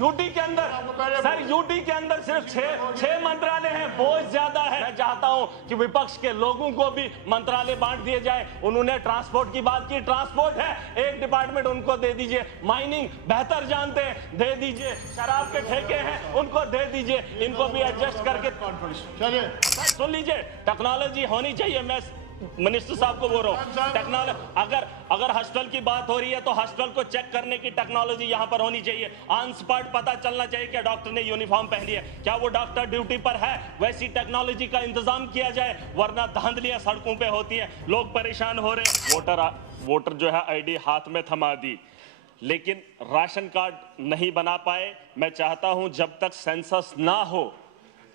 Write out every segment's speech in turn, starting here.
UT के अंदर sir, UT के अंदर सिर्फ छह मंत्रालय हैं, बोझ ज्यादा है। मैं चाहता हूं कि विपक्ष के लोगों को भी मंत्रालय बांट दिए जाए। उन्होंने ट्रांसपोर्ट की बात की, ट्रांसपोर्ट है, एक डिपार्टमेंट उनको दे दीजिए। माइनिंग बेहतर जानते हैं, दे दीजिए। शराब के ठेके हैं, उनको दे दीजिए। इनको भी एडजस्ट करके चलिए सुन लीजिए। टेक्नोलॉजी होनी चाहिए। मैं मिनिस्टर साहब को बोल रहा हूं, टेक्नोलॉजी अगर हॉस्टल की बात हो रही है तो हॉस्टल को चेक करने की टेक्नोलॉजी यहां पर होनी चाहिए। ऑन स्पॉट पता चलना चाहिए कि डॉक्टर ने यूनिफॉर्म पहनी है, क्या वो डॉक्टर ड्यूटी पर है। वैसी टेक्नोलॉजी का इंतजाम किया जाए, वरना धांधलियां सड़कों पे होती हैं, लोग परेशान हो रहे हैं। वोटर जो है आईडी हाथ में थमा दी, लेकिन राशन कार्ड नहीं बना पाए। मैं चाहता हूं जब तक सेंसस ना हो,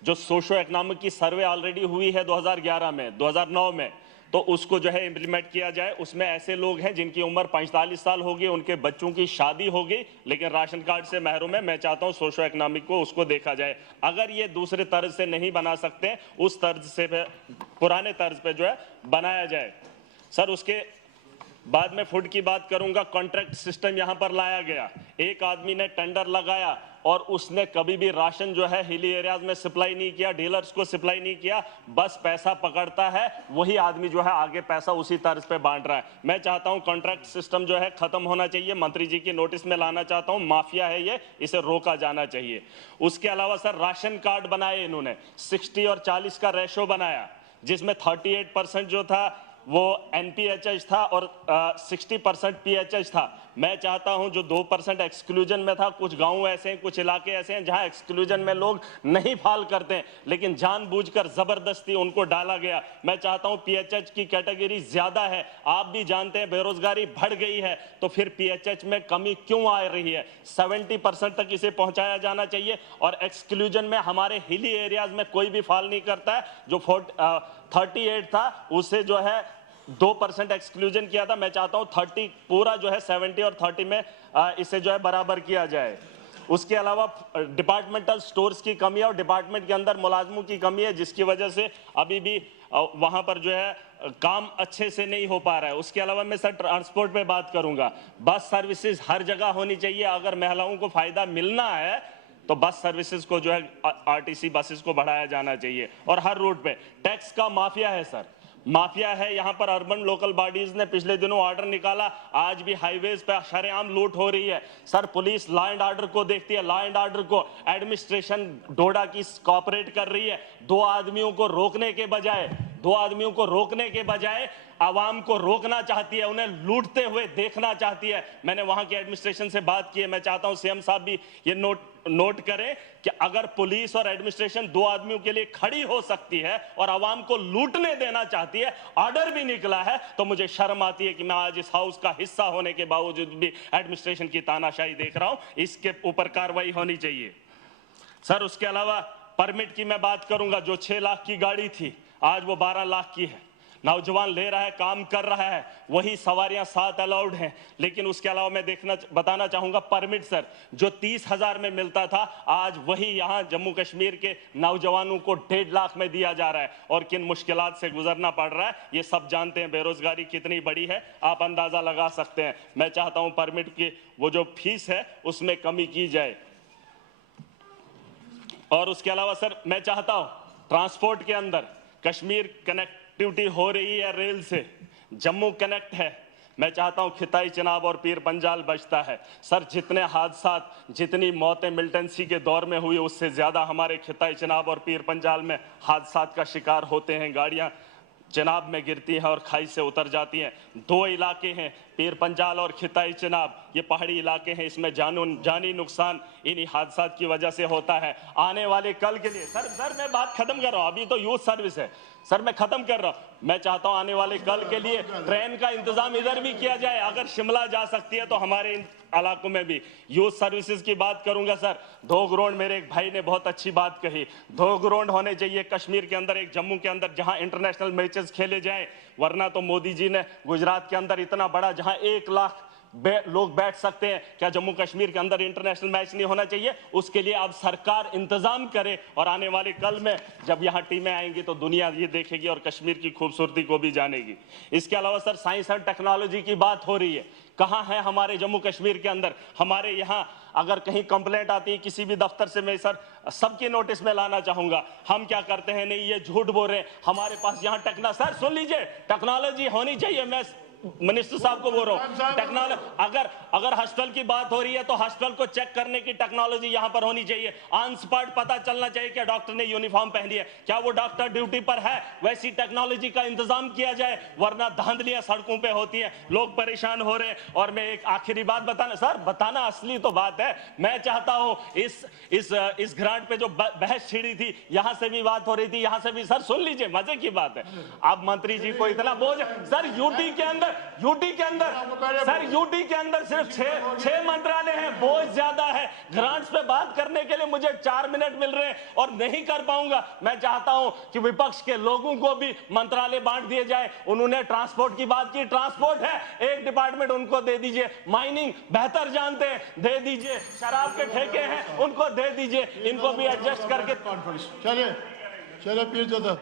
जो सोशो इकोनॉमिक की सर्वे ऑलरेडी हुई है 2011 में, 2009 में, तो उसको जो है इंप्लीमेंट किया जाए। उसमें ऐसे लोग हैं जिनकी उम्र 45 साल होगी, उनके बच्चों की शादी होगी, लेकिन राशन कार्ड से महरूम है। मैं चाहता हूं सोशो इकोनॉमिक को उसको देखा जाए। अगर ये दूसरे तर्ज से नहीं बना सकते, उस तर्ज से पुराने तर्ज पे जो है बनाया जाए। सर, उसके बाद में फूड की बात करूंगा। कॉन्ट्रैक्ट सिस्टम यहां पर लाया गया। एक आदमी ने टेंडर लगाया और उसने कभी भी राशन जो है हिली एरियाज में सप्लाई नहीं किया, डीलर्स को सप्लाई नहीं किया, बस पैसा पकड़ता है, वही आदमी जो है आगे पैसा उसी तर्ज पे बांट रहा है। मैं चाहता हूं कॉन्ट्रैक्ट सिस्टम जो है खत्म होना चाहिए। मंत्री जी की नोटिस में लाना चाहता हूं, माफिया है ये, इसे रोका जाना चाहिए। उसके अलावा सर, राशन कार्ड बनाए इन्होंने, 60 और 40 का रेशो बनाया, जिसमें 38% जो था वो एनपीएचएच था और 60% पीएचएच था। मैं चाहता हूं जो 2% एक्सक्लूजन में था, कुछ गांव ऐसे हैं, कुछ इलाके ऐसे हैं जहां एक्सक्लूजन में लोग नहीं फाल करते हैं, लेकिन जानबूझकर जबरदस्ती उनको डाला गया। मैं चाहता हूं पीएचएच की कैटेगरी ज्यादा है, आप भी जानते हैं बेरोजगारी बढ़ गई है, तो फिर पीएचएच में कमी क्यों आ रही है। 70% तक इसे पहुंचाया जाना चाहिए। और एक्सक्लूजन में हमारे हिली एरियाज में कोई भी फाल नहीं करता है। जो 38 था उसे जो है 2% एक्सक्लूजन किया था। मैं चाहता हूं 30 पूरा जो है 70 और 30 में इसे जो है बराबर किया जाए। उसके अलावा डिपार्टमेंटल स्टोर्स की कमी है और डिपार्टमेंट के अंदर मुलाजमों की कमी है, जिसकी वजह से अभी भी वहां पर जो है काम अच्छे से नहीं हो पा रहा है। उसके अलावा मैं सर ट्रांसपोर्ट पे बात करूंगा। बस सर्विसेज हर जगह होनी चाहिए। अगर महिलाओं को फायदा मिलना है तो बस सर्विसेज को जो है आरटीसी बसेस को बढ़ाया जाना चाहिए। और हर रूट पे टैक्स का माफिया है सर, माफिया है। यहां पर अर्बन लोकल बॉडीज ने पिछले दिनों ऑर्डर निकाला, आज भी हाईवेज पे शरेआम लूट हो रही है। Sir, police law and order को देखती है, लॉ एंड ऑर्डर को एडमिनिस्ट्रेशन डोडा की कॉपरेट कर रही है। दो आदमियों को रोकने के बजाय आवाम को रोकना चाहती है, उन्हें लूटते हुए देखना चाहती है। मैंने वहां के एडमिनिस्ट्रेशन से बात की है। मैं चाहता हूं सीएम साहब भी ये नोट करें कि अगर पुलिस और एडमिनिस्ट्रेशन दो आदमियों के लिए खड़ी हो सकती है और आवाम को लूटने देना चाहती है, ऑर्डर भी निकला है, तो मुझे शर्म आती है कि मैं आज इस हाउस का हिस्सा होने के बावजूद भी एडमिनिस्ट्रेशन की तानाशाही देख रहा हूं। इसके ऊपर कार्रवाई होनी चाहिए। सर, उसके अलावा परमिट की मैं बात करूंगा। जो 6 लाख की गाड़ी थी, आज वो 12 लाख की है। नौजवान ले रहा है, काम कर रहा है, वही सवारियां 7 अलाउड हैं। लेकिन उसके अलावा मैं बताना चाहूंगा परमिट सर, जो 30,000 में मिलता था, आज वही यहां जम्मू कश्मीर के नौजवानों को 1.5 लाख में दिया जा रहा है। और किन मुश्किलात से गुजरना पड़ रहा है ये सब जानते हैं। बेरोजगारी कितनी बड़ी है आप अंदाजा लगा सकते हैं। मैं चाहता हूं परमिट की वो जो फीस है उसमें कमी की जाए। और उसके अलावा सर, मैं चाहता हूं ट्रांसपोर्ट के अंदर कश्मीर कनेक्टिविटी हो रही है रेल से, जम्मू कनेक्ट है। मैं चाहता हूं खिताई चिनाब और पीर पंजाल बचता है। सर, जितने हादसा, जितनी मौतें मिलिटेंसी के दौर में हुई, उससे ज्यादा हमारे खिताई चिनाब और पीर पंजाल में हादसा का शिकार होते हैं। गाड़ियां चिनाब में गिरती हैं और खाई से उतर जाती हैं। 2 इलाके हैं, पीर पंजाल और खिताई चिनाब, ये पहाड़ी इलाके हैं। इसमें जानी नुकसान इन्हीं हादसा की वजह से होता है। आने वाले कल के लिए सर मैं बात खत्म कर रहा हूं, अभी तो यूथ सर्विस है सर, मैं खत्म कर रहा हूं। मैं चाहता हूं आने वाले कल के लिए ट्रेन का इंतजाम इधर भी किया जाए। अगर शिमला जा सकती है तो हमारे इन इलाकों में भी। यूथ सर्विसेज की बात करूंगा सर, 2 ग्राउंड, मेरे एक भाई ने बहुत अच्छी बात कही, 2 ग्राउंड होने चाहिए कश्मीर के अंदर, एक जम्मू के अंदर, जहां इंटरनेशनल मैचेस खेले जाएं। वरना तो मोदी जी ने गुजरात के अंदर इतना बड़ा, जहां 1 लाख लोग बैठ सकते हैं। क्या जम्मू कश्मीर के अंदर इंटरनेशनल मैच नहीं होना चाहिए? उसके लिए अब सरकार इंतजाम करे और आने वाले कल में जब यहाँ टीमें आएंगी तो दुनिया ये देखेगी और कश्मीर की खूबसूरती को भी जानेगी। इसके अलावा सर, साइंस एंड टेक्नोलॉजी की बात हो रही है। कहाँ है हमारे जम्मू कश्मीर के अंदर? हमारे यहाँ अगर कहीं कंप्लेंट आती है किसी भी दफ्तर से, मैं सर सबकी नोटिस में लाना चाहूंगा। हम क्या करते हैं, नहीं ये झूठ बोल रहे हैं, हमारे पास यहाँ सर सुन लीजिए, टेक्नोलॉजी होनी चाहिए। मैं मिनिस्टर साहब को बोल रहा हूं, टेक्नोलॉजी अगर हॉस्टल की बात हो रही है तो हॉस्टल को चेक करने की टेक्नोलॉजी यहां पर होनी चाहिए। ऑन स्पॉट पता चलना चाहिए कि डॉक्टर ने यूनिफॉर्म पहनी है, क्या वो डॉक्टर ड्यूटी पर है। वैसी टेक्नोलॉजी का इंतजाम किया जाए, वरना धांधलियां सड़कों पे होती हैं, लोग परेशान हो रहे हैं। और मैं एक आखिरी बात बताना सर, बताना असली तो बात है, मैं चाहता हूं इस ग्रांट पे जो बहस छिड़ी थी, यहां से भी बात हो रही थी, यहां से भी सर सुन लीजिए, मजे की बात है। अब मंत्री जी को इतना बोझ सर, यूटी के अंदर सिर्फ 6 मंत्रालय हैं, बोझ ज्यादा है। ग्रांट्स पे बात करने के लिए मुझे 4 मिनट मिल रहे हैं और नहीं कर पाऊंगा। मैं चाहता हूं कि विपक्ष के लोगों को भी मंत्रालय बांट दिए जाए। उन्होंने ट्रांसपोर्ट की बात की, ट्रांसपोर्ट है, एक डिपार्टमेंट उनको दे दीजिए। माइनिंग बेहतर जानते हैं, दे दीजिए। शराब के ठेके हैं, उनको दे दीजिए। इनको भी एडजस्ट करके चले पीर